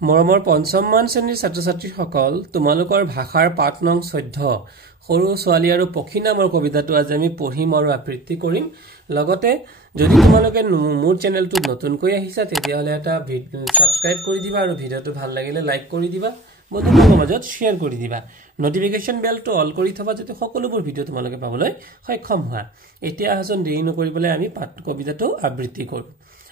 মৰমৰ পঞ্চমমান শ্ৰেণীৰ ছাত্ৰ-ছাত্ৰীসকল তোমালোকৰ ভাষাৰ পাঠ নং 14 সৰু ছোৱালী আৰু পক্ষী নামৰ কবিতাটো আজি আমি পঢ়িম আৰু আবৃত্তি কৰিম লগতে যদি তোমালোকে মোৰ চেনেলটো নতুনকৈ আহিছা তেতিয়াহলে এটা সাবস্ক্ৰাইব কৰি দিবা আৰু ভিডিওটো ভাল লাগিলে লাইক কৰি দিবা বন্ধুসকলৰ মাজত শেয়াৰ কৰি দিবা নটিফিকেশন বেলটো অল কৰি থবা যাতে সকলোবোৰ ভিডিও তোমালোকে পাবলৈ সক্ষম হোৱা এতিয়া আহচোন দেৰি নকৰিবলৈ আমি পাঠ কবিতাটো আবৃত্তি কৰো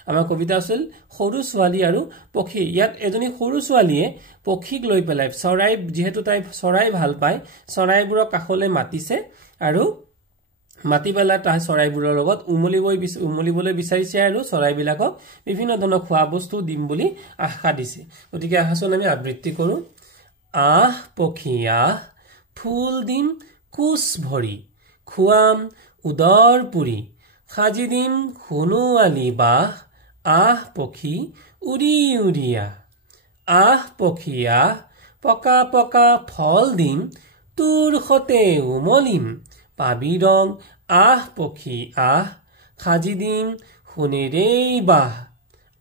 আমাৰ কবিতা আছিল সৰু ছোৱালী আৰু পক্ষী ইয়াত এজনী সৰু ছোৱালীয়ে পক্ষীক লৈ পেলাই চৰাই যেহেতু তাই চৰাই ভাল পায় চৰাইবোৰক কাখলৈ মাতিছে আৰু মাটি পেলা তাই চৰাইবোৰৰ লগত উমলিবলৈ বিচাৰিছে আৰু চৰাইবিলাকক বিভিন্ন ধৰণৰ খোৱা বস্তু দিম বুলি আশা দিছে গতিকে আহাচোন আমি আবৃত্তি কৰো আহ পক্ষী আহ ফুল দিম কুছ ভৰি খুৱাম উদৰ পুৰি সাজি দিম সোণোৱালী বাহ আহ পক্ষী উৰি উৰিয়া আহ পক্ষী আহ পকা পকা ফল দিম তোৰ সতে উমলিম পাবি ৰং আহ পক্ষী আহ সাজি দিম সোণেৰেই বাহ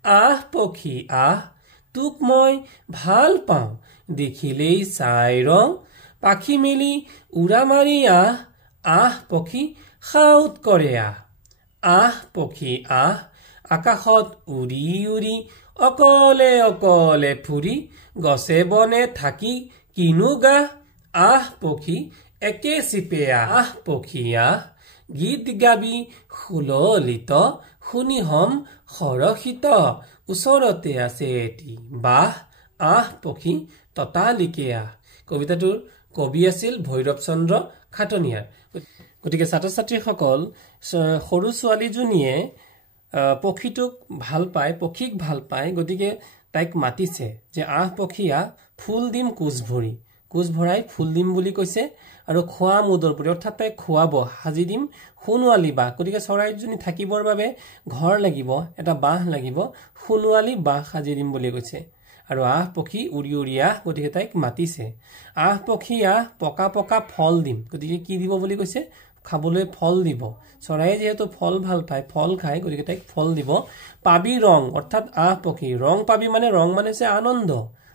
আহ পক্ষী আহ তোক মই ভাল পাওঁ দেখিলেই চাই ৰং পাখি মেলি উৰা মাৰি আহ পক্ষী খাউত কৰে আহ পক্ষী আহ আকাশত উৰি উৰি অকলে অকলে ফুৰি গছে বনে থাকি কিনো গা আহ পক্ষী একে চিপে আহ পক্ষী আহ গীত গাবি সুললিত শুনি হম সৰসিত ওচৰতে আছে এটি বাহ আহ পক্ষী ততালিকে কবিতাটোৰ কবি আছিল ভৈৰৱ চন্দ্ৰ খাটনিয়াৰ গতিকে ছাত্ৰ-ছাত্ৰীসকল সৰু ছোৱালীজনীয়ে পক্ষীটোক ভাল পায় পক্ষীক ভাল পায় গতিকে তাইক মাতিছে যে আহ পক্ষী আহ ফুল দিম কুছ ভৰাই ফুল দিম বুলি কৈছে আৰু খোৱা মুদৰ পুৰি অৰ্থাৎ তাই খুৱাব সাজি দিম সোণোৱালী বাহ গতিকে চৰাইজনী থাকিবৰ বাবে ঘৰ লাগিব এটা বাহ লাগিব সোণোৱালী বাহ সাজি দিম বুলি কৈছে আৰু আহ পক্ষী উৰি উৰি আহ গতিকে তাইক মাতিছে আহ পক্ষী আহ পকা পকা ফল দিম গতিকে কি দিব বুলি কৈছে খাবলৈ ফল দিব চৰাইয়ে যেহেতু ফল ভাল পায় ফল খায় গতিকে তাইক ফল দিব পাবি ৰং অৰ্থাৎ আহ পক্ষী ৰং পাবি মানে হৈছে আনন্দ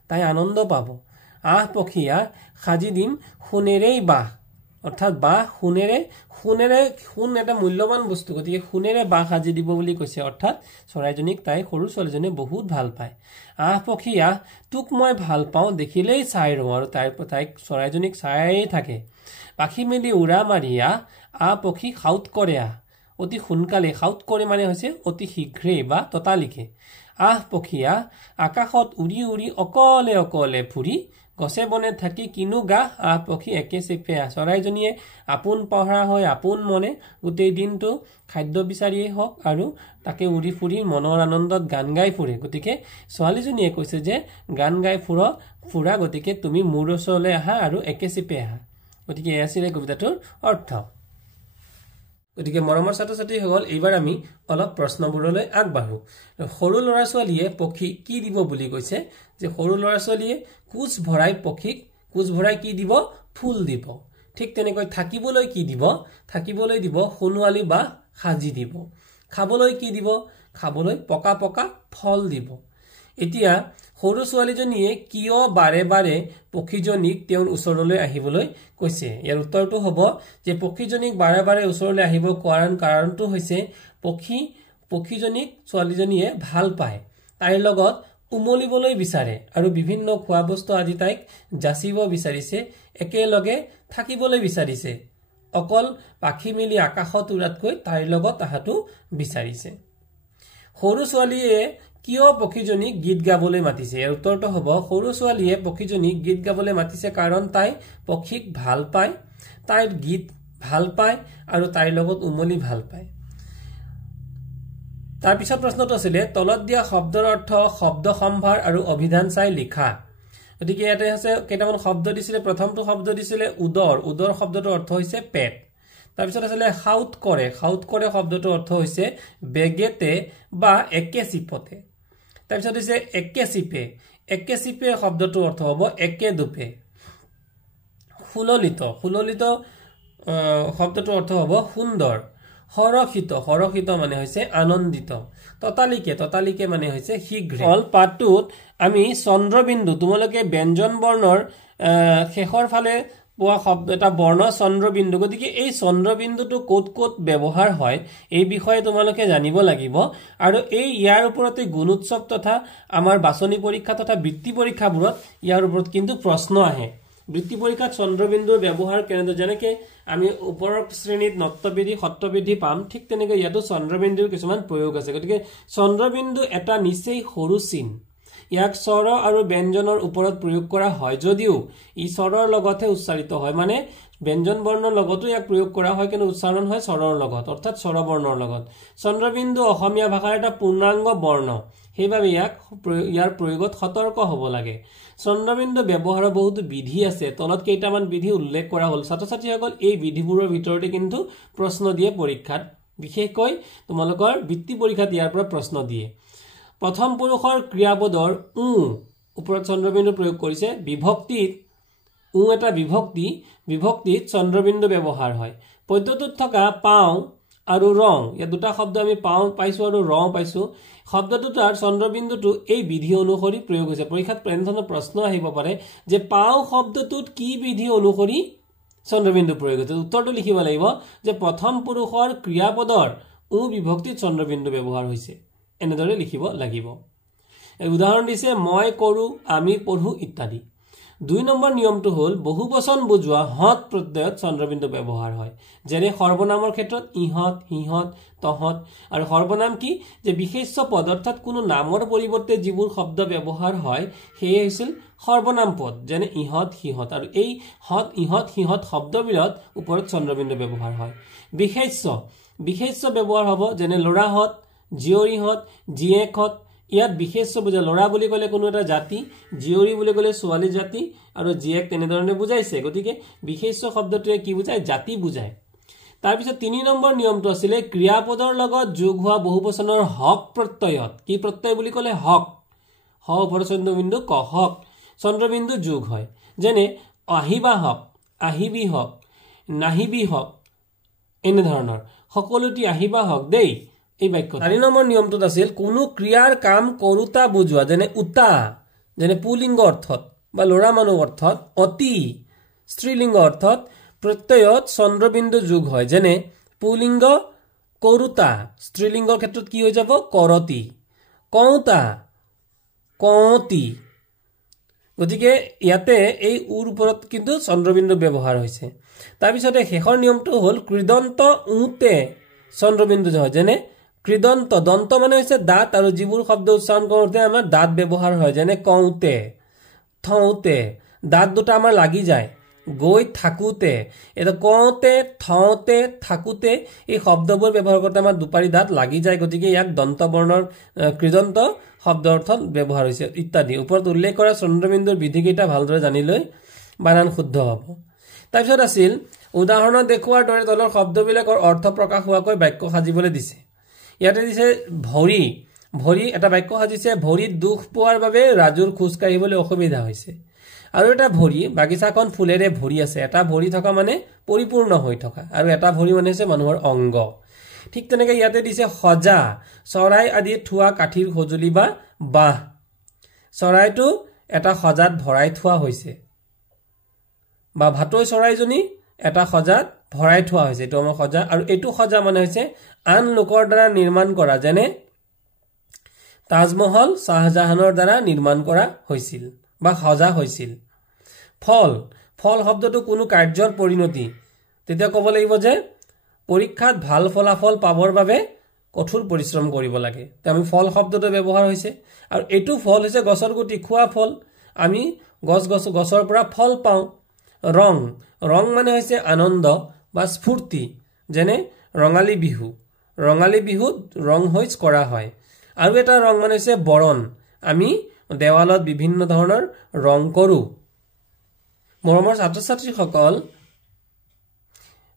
তাই আনন্দ পাব আহ পক্ষী আহ সাজি দিম সোণেৰেই বাহ অৰ্থাৎ বাহ সোণেৰে সোণ এটা মূল্যৱান বস্তু গতিকে সোণেৰে বাহ সাজি দিব বুলি কৈছে অৰ্থাৎ চৰাইজনীক তাই সৰু ছোৱালীজনীয়ে বহুত ভাল পায় আহ পক্ষী আহ তোক মই ভাল পাওঁ দেখিলেই চাই ৰওঁ আৰু তাইক চৰাইজনীক চাই থাকে পাখি মেলি উৰা মাৰি আহ পক্ষী খাউত কৰে অতি সোনকালে খাউত কৰে মানে হৈছে অতি শীঘ্ৰে বা ততালিকে আহ পক্ষী আহ আকাশত উৰি উৰি অকলে অকলে ফুৰি গছে বনে থাকি কিনো গা আহ পক্ষী একে চেপে চৰাইজনীয়ে আপোন পহৰা হয় আপোন মনে গোটেই দিনটো খাদ্য বিচাৰিয়েই হওক আৰু তাকে উৰি ফুৰি মনৰ আনন্দত গান গাই ফুৰে গতিকে ছোৱালীজনীয়ে কৈছে যে গান গাই ফুৰা গতিকে তুমি মোৰ ওচৰলৈ আহা আৰু একে চেপে আহা গতিকে এয়া আছিল কবিতাটোৰ অৰ্থ গতিকে মৰমৰ ছাত্ৰ-ছাত্ৰীসকল এইবাৰ আমি অলপ প্ৰশ্নবোৰলৈ আগবাঢ়ো সৰু ল'ৰা ছোৱালীয়ে পক্ষী কি দিব বুলি কৈছে যে সৰু ল'ৰা ছোৱালীয়ে কুছ ভৰাই কি দিব ফুল দিব ঠিক তেনেকৈ থাকিবলৈ কি দিব থাকিবলৈ দিব সোণোৱালী বা সাজি দিব খাবলৈ কি দিব খাবলৈ পকা পকা ফল দিব এতিয়া সৰু ছোৱালীজনীয়ে কিয় বাৰে বাৰে পক্ষীজনীক তেওঁৰ ওচৰলৈ আহিবলৈ কৈছে ইয়াৰ উত্তৰটো হ'ব যে পক্ষীজনীক বাৰে বাৰে ওচৰলৈ আহিব কাৰণটো হৈছে পক্ষীজনীক ছোৱালীজনীয়ে ভাল পায় তাইৰ লগত উমলিবলৈ বিচাৰে আৰু বিভিন্ন খোৱা বস্তু আদি তাইক যাচিব বিচাৰিছে একেলগে থাকিবলৈ বিচাৰিছে অকল পাখি মেলি আকাশত উৰাতকৈ তাইৰ লগত আহাটো বিচাৰিছে সৰু ছোৱালীয়ে কিয় পক্ষীজনীক গীত গাবলৈ মাতিছে ইয়াৰ উত্তৰটো হ'ব সৰু ছোৱালীয়ে পক্ষীজনীক গীত গাবলৈ মাতিছে কাৰণ তাই পক্ষীক ভাল পায় তাইৰ গীত ভাল পায় আৰু তাইৰ লগত উমলি ভাল পায় তাৰ পিছত প্ৰশ্নটো আছিল তলত দিয়া শব্দৰ অৰ্থ শব্দ সম্ভাৰ আৰু অভিধান চাই লিখা গতিকে ইয়াতে আছে কেইটামান শব্দ দিছিলে প্ৰথমটো শব্দ দিছিলে উদৰ শব্দটোৰ অৰ্থ হৈছে পেট তাৰ পিছত আছিল খাউত কৰে শব্দটোৰ অৰ্থ হৈছে বেগেতে বা একে চিপতে তাৰ পিছত হৈছে একে চিপে শব্দটোৰ অৰ্থ হ'ব একে দুপে সুললিত শব্দটোৰ অৰ্থ হ'ব সুন্দৰ হৰষিত হৰষিত মানে হৈছে আনন্দিত ততালিকে মানে হৈছে শীঘ্ৰে অল পাঠটোত আমি চন্দ্ৰবিন্দু তোমালোকে ব্যঞ্জন বৰ্ণৰ শেষৰ ফালে পোৱা শব্দ এটা বৰ্ণ চন্দ্ৰবিন্দু গতিকে এই চন্দ্ৰবিন্দুটো ক'ত ক'ত ব্যৱহাৰ হয় এই বিষয়ে তোমালোকে জানিব লাগিব আৰু এই ইয়াৰ ওপৰতে গুণোৎসৱ তথা আমাৰ বাছনি পৰীক্ষা তথা বৃত্তি পৰীক্ষাবোৰত ইয়াৰ ওপৰত কিন্তু প্ৰশ্ন আহে বৃত্তি পৰীক্ষাত চন্দ্ৰবিন্দুৰ ব্যৱহাৰ কেনেদৰে যেনেকে আমি ওপৰৰ শ্ৰেণীত নত্যবিধি সত্যবিধি পাম ঠিক তেনেকৈ ইয়াতো চন্দ্ৰবিন্দুৰ কিছুমান প্ৰয়োগ আছে গতিকে চন্দ্ৰবিন্দু এটা নিচেই সৰু চিন ইয়াক স্বৰ আৰু ব্যঞ্জনৰ ওপৰত প্ৰয়োগ কৰা হয় যদিও ই স্বৰৰ লগতে উচ্চাৰিত হয় মানে ব্যঞ্জন বৰ্ণৰ লগতো ইয়াক প্ৰয়োগ কৰা হয় কিন্তু উচ্চাৰণ হয় স্বৰৰ লগত অৰ্থাৎ স্বৰ বৰ্ণৰ লগত চন্দ্ৰবিন্দু অসমীয়া ভাষাৰ এটা পূৰ্ণাংগ বৰ্ণ সেইবাবে ইয়াৰ প্ৰয়োগত সতৰ্ক হ'ব লাগে চন্দ্ৰবিন্দু ব্যৱহাৰৰ বহুতো বিধি আছে তলত কেইটামান বিধি উল্লেখ কৰা হ'ল ছাত্ৰ ছাত্ৰীসকল এই বিধিবোৰৰ ভিতৰতে কিন্তু প্ৰশ্ন দিয়ে পৰীক্ষাত বিশেষকৈ তোমালোকৰ বৃত্তি পৰীক্ষাত ইয়াৰ পৰা প্ৰশ্ন দিয়ে প্ৰথম পুৰুষৰ ক্ৰিয়াপদৰ উ ওপৰত চন্দ্ৰবিন্দু প্ৰয়োগ কৰিছে বিভক্তিত উ এটা বিভক্তিত চন্দ্ৰবিন্দু ব্যৱহাৰ হয় পদ্যটোত থকা পাওঁ আৰু ৰং এই দুটা শব্দ আমি পাওঁ পাইছো আৰু ৰং পাইছো শব্দটোৰ চন্দ্ৰবিন্দুটো এই বিধি অনুসৰি প্ৰয়োগ হৈছে পৰীক্ষাত এনেধৰণৰ প্ৰশ্ন আহিব পাৰে যে পাওঁ শব্দটোত কি বিধি অনুসৰি চন্দ্ৰবিন্দু প্ৰয়োগ হৈছে উত্তৰটো লিখিব লাগিব যে প্ৰথম পুৰুষৰ ক্ৰিয়াপদৰ উ বিভক্তিত চন্দ্ৰবিন্দু ব্যৱহাৰ হৈছে এনেদৰে লিখিব লাগিব উদাহৰণ দিছে মই কৰো আমি পঢ়ো ইত্যাদি 2 নম্বৰ নিয়মটো হ'ল বহুবচন বুজোৱা হত প্ৰত্যয়ত চন্দ্ৰবিন্দু ব্যৱহাৰ হয় যেনে সৰ্বনামৰ ক্ষেত্ৰত ইহত হিহত তহত আৰু সৰ্বনাম কি যে বিশেষ্য পদ অৰ্থাৎ কোনো নামৰ পৰিৱৰ্তে যিবোৰ শব্দ ব্যৱহাৰ হয় সেই হৈছিল সৰ্বনাম পদ যেনে ইহত হিহত আৰু এই হত ইহত হিহত শব্দবিৰত ওপৰত চন্দ্ৰবিন্দু ব্যৱহাৰ হয় বিশেষ্য ব্যৱহাৰ হ'ব যেনে লৰাহত জীয়ৰীহত জীয়েকহত ইয়াত বিশেষ্য বুজা লৰা বুলি ক'লে কোনো এটা জাতি জীয়ৰী বুলি ক'লে ছোৱালী জাতি আৰু জীয়েক তেনেধৰণে বুজাইছে গতিকে বিশেষ্য শব্দটোৱে কি বুজায় জাতি বুজায় তাৰ পিছত 3 নম্বৰ নিয়মটো আছিল ক্ৰিয়াপদৰ লগত যোগ হোৱা বহুবচনৰ হক প্ৰত্যয়ত কি প্ৰত্যয় বুলি ক'লে হক হ ওপৰত চন্দ্ৰবিন্দু ক হক চন্দ্ৰবিন্দু যোগ হয় যেনে আহিবা হক আহিবি হক নাহিবি হক এনে ধৰণৰ সকলোটি আহিবা হক দেই এই বাক্য 4 নম্বৰ নিয়মটোত আছিল কোনো ক্ৰিয়াৰ কাম কৰোতা বুজোৱা যেনে উতা যেনে পুলিংগ অৰ্থত বা লৰা মানুহ অৰ্থত অতি স্ত্ৰীলিংগ অৰ্থত প্ৰত্যয়ত চন্দ্ৰবিন্দু যোগ হয় যেনে পুলিংগ কৰোতা স্ত্ৰীলিংগৰ ক্ষেত্ৰত কি হৈ যাব কৰতি কওঁতা কওঁতি গতিকে ইয়াতে এই উৰ ওপৰত কিন্তু চন্দ্ৰবিন্দু ব্যৱহাৰ হৈছে তাৰ পিছতে শেষৰ নিয়মটো হ'ল কৃদন্ত উতে চন্দ্ৰবিন্দু হয় যেনে কৃদন্ত দন্ত মানে হৈছে দাঁত আৰু যিবোৰ শব্দ উচ্চাৰণ কৰোঁতে আমাৰ দাঁত ব্যৱহাৰ হয় যেনে কওঁতে থওঁতে দাঁত দুটা আমাৰ লাগি যায় গৈ থাকোতে এটা কওঁতে থওঁতে থাকোতে এই শব্দবোৰ ব্যৱহাৰ কৰোঁতে আমাৰ দুপাৰি দাঁত লাগি যায় গতিকে ইয়াক দন্ত বৰ্ণৰ কৃদন্ত শব্দ অৰ্থত ব্যৱহাৰ হৈছে ইত্যাদি ওপৰত উল্লেখ কৰা চন্দ্ৰবিন্দুৰ বিধিকেইটা ভালদৰে জানি লৈ বানান শুদ্ধ হ'ব তাৰপিছত আছিল উদাহৰণত দেখুৱাৰ দৰে তলৰ শব্দবিলাকৰ অৰ্থ প্ৰকাশ হোৱাকৈ বাক্য সাজিবলৈ দিছে ইয়াতে দিছে ভৰি এটা বাক্য সাজিছে ভৰিত দুখ পোৱাৰ বাবে ৰাজুৰ খোজ কাঢ়িবলৈ অসুবিধা হৈছে আৰু এটা ভৰি বাগিচাখন ফুলেৰে ভৰি আছে এটা ভৰি থকা মানে পৰিপূৰ্ণ হৈ থকা আৰু এটা ভৰি মানে হৈছে মানুহৰ অংগ ঠিক তেনেকৈ ইয়াতে দিছে সজা চৰাই আদি থোৱা কাঠিৰ সজুলি বা বাহ চৰাইটো এটা সজাত ভৰাই থোৱা হৈছে বা ভাটৈ চৰাইজনী এটা সজাত ভৰাই থোৱা হৈছে এইটো আমাৰ সজা আৰু এইটো সজা মানে হৈছে আন লোকৰ দ্বাৰা নিৰ্মাণ কৰা যেনে তাজমহল শাহজাহানৰ দ্বাৰা নিৰ্মাণ কৰা হৈছিল বা সজা হৈছিল ফল শব্দটো কোনো কাৰ্যৰ পৰিণতি তেতিয়া ক'ব লাগিব যে পৰীক্ষাত ভাল ফলাফল পাবৰ বাবে কঠোৰ পৰিশ্ৰম কৰিব লাগে তে আমি ফল শব্দটো ব্যৱহাৰ হৈছে আৰু এইটো ফল হৈছে গছৰ গুটি খোৱা ফল আমি গছৰ পৰা ফল পাওঁ ৰং মানে হৈছে আনন্দ বা স্ফূৰ্তি যেনে ৰঙালী বিহুত ৰং হৈজ কৰা হয় আৰু এটা ৰং মানে হৈছে বৰণ আমি দেৱালত বিভিন্ন ধৰণৰ ৰং কৰোঁ মৰমৰ ছাত্ৰ ছাত্ৰীসকল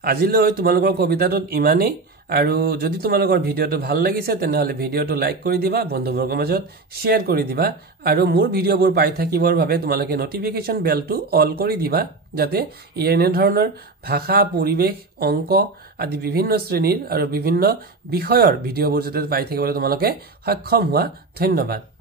আজিলৈ তোমালোকৰ কবিতাটোত ইমানেই আৰু যদি তোমালোকৰ ভিডিঅটো ভাল লাগিছে তেনেহলে ভিডিঅটো লাইক কৰি দিবা বন্ধুবৰ্গৰ মাজত শেয়াৰ কৰি দিবা আৰু মোৰ ভিডিঅবোৰ পাই থাকিবৰ বাবে তোমালোকে নটিফিকেশন বেলটো অল কৰি দিবা যাতে এনে ধৰণৰ ভাষা পৰিবেশ অংক আদি বিভিন্ন শ্ৰেণীৰ আৰু বিভিন্ন বিষয়ৰ ভিডিঅবোৰ যাতে পাই থাকিবলৈ তোমালোকে সক্ষম হোৱা ধন্যবাদ